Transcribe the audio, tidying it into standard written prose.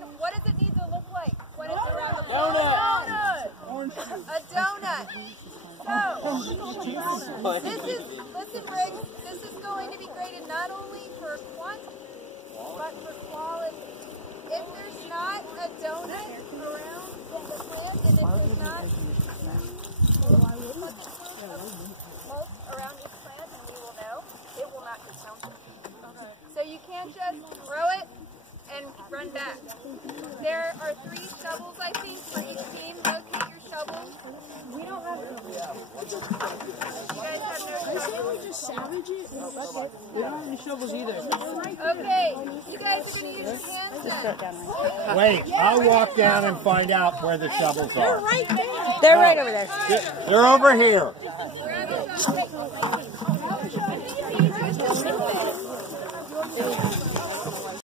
And what does it need to look like when it's around the pole? A donut. So, listen Riggs, this is going to be graded not only for quantity, but for quality. If there's not a donut around the plant, and if there's not mulch around each plant, and we will know, it will not get counted. So you can't just throw it and run back. There are 3 shovels, I think, for each team. Locate your shovels. We don't have shovels. You guys have no shovels? I say we just savage it. We don't have any shovels either. Okay, you guys are going to use your hand signs. Wait, I'll walk down and find out where the shovels are. They're right there. They're right over there. They're over here. Grab a shovel.